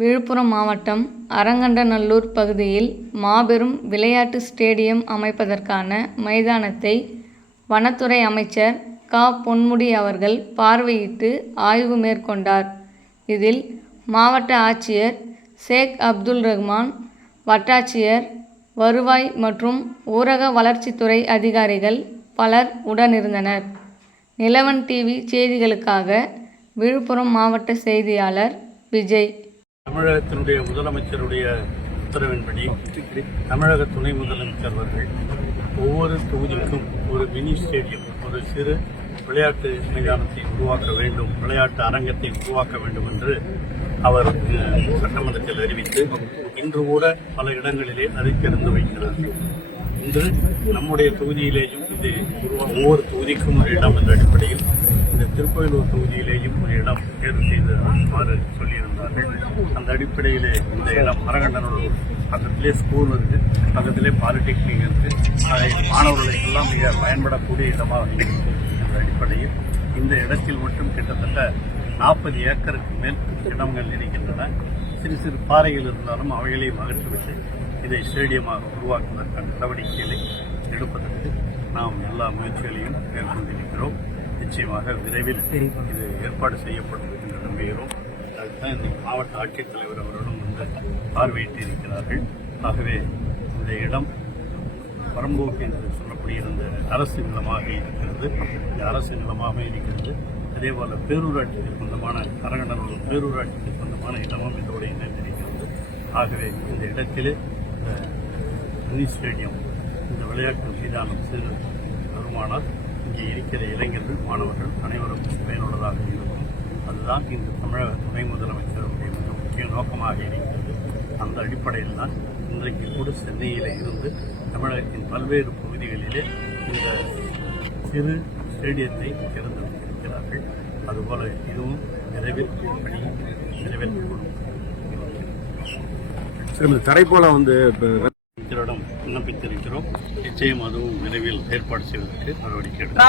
விழுப்புரம் மாவட்டம் அரங்கண்டநல்லூர் பகுதியில் மாபெரும் விளையாட்டு ஸ்டேடியம் அமைப்பதற்கான மைதானத்தை வனத்துறை அமைச்சர் க. பொன்முடி அவர்கள் பார்வையிட்டு ஆய்வு மேற்கொண்டார். இதில் மாவட்ட ஆட்சியர் ஷேக் அப்துல் ரஹ்மான், வட்டாட்சியர், வருவாய் மற்றும் ஊரக வளர்ச்சித்துறை அதிகாரிகள் பலர் உடனிருந்தனர். நிலவன் டிவி செய்திகளுக்காக விழுப்புரம் மாவட்ட செய்தியாளர் விஜய். தமிழகத்தினுடைய முதலமைச்சருடைய உத்தரவின்படி தமிழக துணை முதலமைச்சர் அவர்கள் ஒவ்வொரு தொகுதிக்கும் ஒரு மினி ஸ்டேடியம், ஒரு சிறு விளையாட்டு மைதானத்தை உருவாக்க வேண்டும், விளையாட்டு அரங்கத்தை உருவாக்க வேண்டும் என்று அவர் சட்டமன்றத்தில் அறிவித்து இன்று கூட பல இடங்களிலே அதை திறந்து வைக்கிறார். இன்று நம்முடைய தொகுதியிலேயும் இது ஒவ்வொரு தொகுதிக்கும் ஒரு இடம் என்ற அடிப்படையில் இந்த திருக்கோயிலூர் தொகுதியிலேயும் ஒரு இடம் தேர்வு செய்து சொல்லியிருந்தார்கள். அந்த அடிப்படையிலே இந்த இடம் அரங்கண்டநல்லூர் பக்கத்திலே ஸ்கூல் இருக்கு, பக்கத்திலே பாலிடெக்னிக் இருக்கு, மாணவர்களை எல்லாம் மிக பயன்படக்கூடிய இடமாக இருக்கு. என்ற அடிப்படையில் இந்த இடத்தில் மட்டும் கிட்டத்தட்ட 40 ஏக்கருக்கு மேல் இடங்கள் இருக்கின்றன. சிறு சிறு பாறைகள் இருந்தாலும் அவைகளையும் அகற்றிவிட்டு இதை ஸ்டேடியமாக உருவாக்குவதற்கான நடவடிக்கைகளை எடுப்பதற்கு நாம் எல்லா முயற்சிகளையும் மேற்கொண்டிருக்கிறோம். நிச்சயமாக விரைவில் இது ஏற்பாடு செய்யப்படும் என்று நம்புகிறோம். அதுதான் இந்த மாவட்ட ஆட்சித்தலைவர் அவர்களும் பார்வையிட்டு இருக்கிறார்கள். ஆகவே இந்த இடம் பரம்போக்கு என்று சொல்லக்கூடிய இந்த அரசு நிலமாக இருக்கிறது. இந்த அரசு நிலமாக இருக்கிறது. அதேபோல பேரூராட்சிக்கு சொந்தமான அரங்கண்டநல்லூர் பேரூராட்சிக்கு சொந்தமான இடமும் இதோடு இணைந்திருக்கிறது. ஆகவே இந்த இடத்திலே இந்த மினி ஸ்டேடியம், இந்த விளையாட்டு மைதானம் சிறு வருமானால் இங்கே இருக்கிற இளைஞர்கள், மாணவர்கள் அனைவரும் பயனுள்ளதாக இருக்கும். அதுதான் இந்த தமிழக துணை முதலமைச்சருடைய மிக முக்கிய நோக்கமாக இருக்கிறது. அந்த அடிப்படையில் தான் இன்றைக்கு கூட சென்னையில் இருந்து தமிழகத்தின் பல்வேறு பகுதிகளிலே இந்த சிறு ஸ்டேடியத்தை திறந்து வைத்திருக்கிறார்கள். அதுபோல இதுவும் விரைவில் பணி நிறைவேற்றப்படும். தடை போல விண்ணப்பித்திருக்கிறோம். நிச்சயம் அதுவும் விரைவில் ஏற்பாடு செய்வதற்கு நடவடிக்கை எடுக்கும்.